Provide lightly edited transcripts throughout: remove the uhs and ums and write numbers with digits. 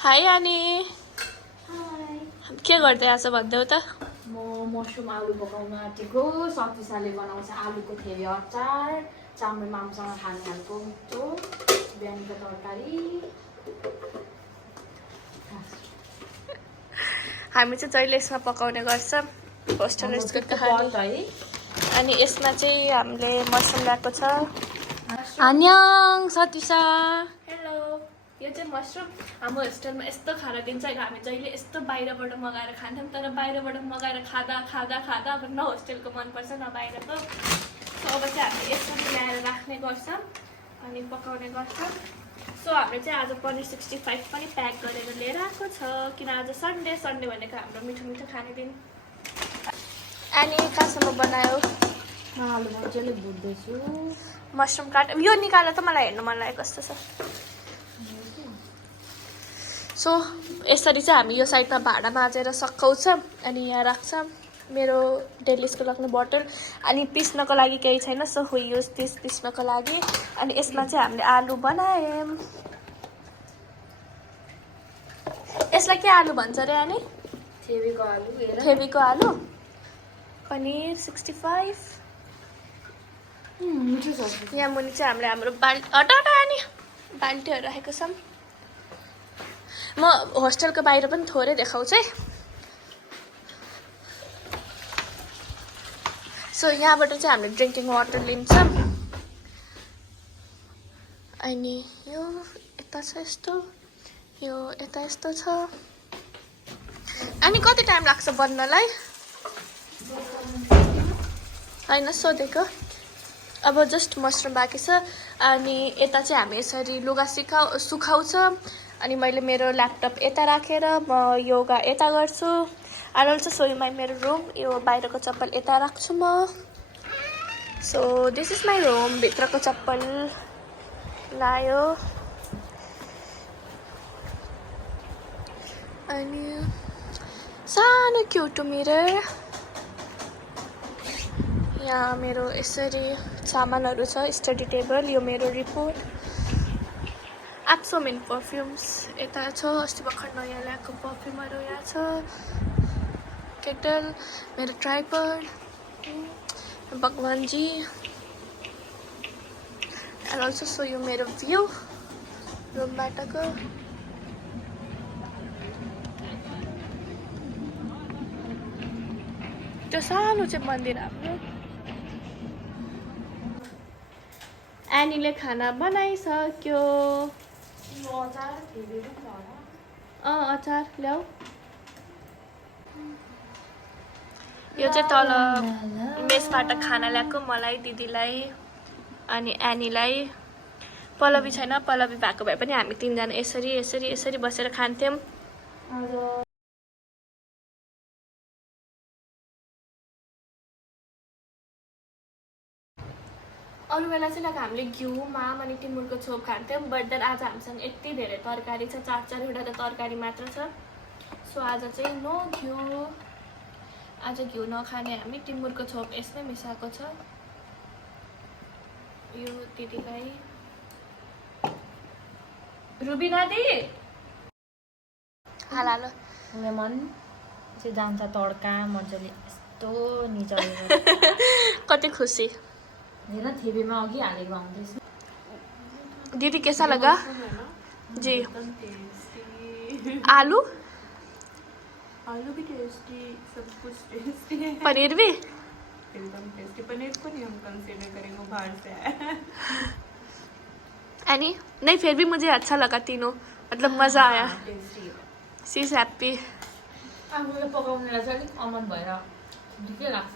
high आनी के गर्दै आछ भन्देऊ त म मसरुम आलु पकाउन आँटेको सत्विसाले बनाउँछ आलुको थेबे अचार चाम्रे मामसँग खाने खालको मिठो बिहानको तरकारी हामी चाहिँ जहिले यसमा पकाउने गर्छ होस्टल स्कुलको खाना अनि यसमा चाहिँ हामीले मसरुम ल्याएको छ अन्याङ सत्विसा हेलो यो चाहिँ मसरुम हाम्रो होस्टेलमा यस्तो खाना दिन्छ हामी जहिले यस्तो बाहिरबाट मगाएर खान्थ्यौँ तर बाहिरबाट मगाएर खाँदा खाँदा खाँदा अब न होस्टेलको मनपर्छ न बाहिरको सो अब चाहिँ हामीले यसरी ल्याएर राख्ने गर्छौँ अनि पकाउने गर्छौँ सो हामीले चाहिँ आज पनिर 65 पनि प्याक गरेर लिएर आएको छ किन आज सन्डे भनेको हाम्रो मिठो मिठो खाने दिन अनि कहाँसम्म बनायो आलु मजाले भुट्दैछु मसरुम काट यो निकालेर त मलाई हेर्नु मन लागेको कस्तो छ सो यसरी चाहिँ हामी यो साइडमा भाँडा माझेर सकाउँछौँ अनि यहाँ राख्छौँ मेरो डेली स्कुल लाग्ने बोतल अनि पिस्नको लागि केही छैन सो वी युज दिस पिस्नको लागि अनि यसमा चाहिँ हामीले आलु बनायौँ यसलाई के आलु भन्छ रे अनि थेबीको आलु पनिर 65 यहाँ मुनि चाहिँ हामीले हाम्रो बाल्टी बाल्टीहरू राखेको छौँ म होस्टेलको बाहिर पनि थोरै देखाउँछु है सो यहाँबाट चाहिँ हामीले ड्रिङ्किङ वाटर लिन्छौँ अनि यो यता छ यस्तो यो यता यस्तो छ अनि कति टाइम लाग्छ बन्नलाई होइन सोधेको अब जस्ट मसरुम बाँकी छ अनि यता चाहिँ हामी यसरी लुगा सुकाउँछ अनि मैले मेरो ल्यापटप यता राखेर म योगा यता गर्छु I also so you my मेरो रुम यो बाहिरको चप्पल यता राख्छु म so this is my room भित्रको चप्पल लायो अनि सानो क्युटो मिरर यहाँ मेरो यसरी सामानहरू छ स्टडी टेबल यो मेरो रिपोर्ट एप्सोम इन पर्फ्युम्स यता छ अस्ति भर्खर नयाँ ल्याएको पर्फ्युमहरू यहाँ छ केटल मेरो ट्राइपड भगवानजी एन्ड अल्सो सो यो मेरो भ्यू रुमबाटको त्यो सानो चाहिँ मन्दिर हाम्रो एनीले खाना बनाइसक्यो अचार ल्याऊ यो चाहिँ तल मेसबाट खाना ल्याएको मलाई दिदीलाई अनि एनीलाई पल्लवी छैन पल्लवी भएको भए पनि हामी तीनजना यसरी बसेर खान्थ्यौँ अरू बेला चाहिँ हामीले घिउ माम अनि टिमुरको छोप खान्थ्यौँ बट देन आज हामीसँग यति धेरै तरकारी छ 4-4वटा त तरकारी मात्र छ सो आज चाहिँ नो घिउ आज घिउ नखाने हामी टिमुरको छोप यसमै मिसाएको छ यो दिदीलाई रुबिना दी हाल लेमन चाहिँ जान्छ तड्का मजाले यस्तो निचलेर कति खुसी हेर थेबीमा अघि हालेको आउँदैछ दीदी कैसा लगा जी आलू भी टेस्टी सब कुछ टेस्टी है पनीर भी एकदम टेस्टी पनीर को नहीं हम कंसीडर करेंगे बाहर से आया एनी नहीं फिर भी मुझे अच्छा लगा तीनों मतलब मजा आया शी इज हैप्पी आफूले पकाउनेलाई चाहिँ अलिक अमन भएर ढिकै लाग्छ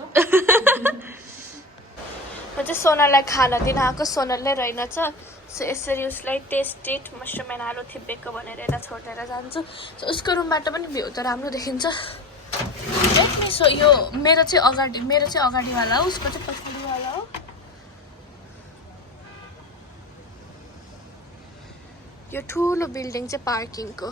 म चाहिँ सोनालाई खाना दिन आएको सोनाले रहेनछ सो यसरी उसलाई टेस्टेड मसरुम एन्ड आलु थिपेको भनेर यता छोडेर जान्छु सो उसको रुमबाट पनि भ्यू त राम्रो देखिन्छ सो यो मेरो चाहिँ अगाडिवाला हो उसको चाहिँ पछाडिवाला हो यो ठुलो बिल्डिङ चाहिँ पार्किङको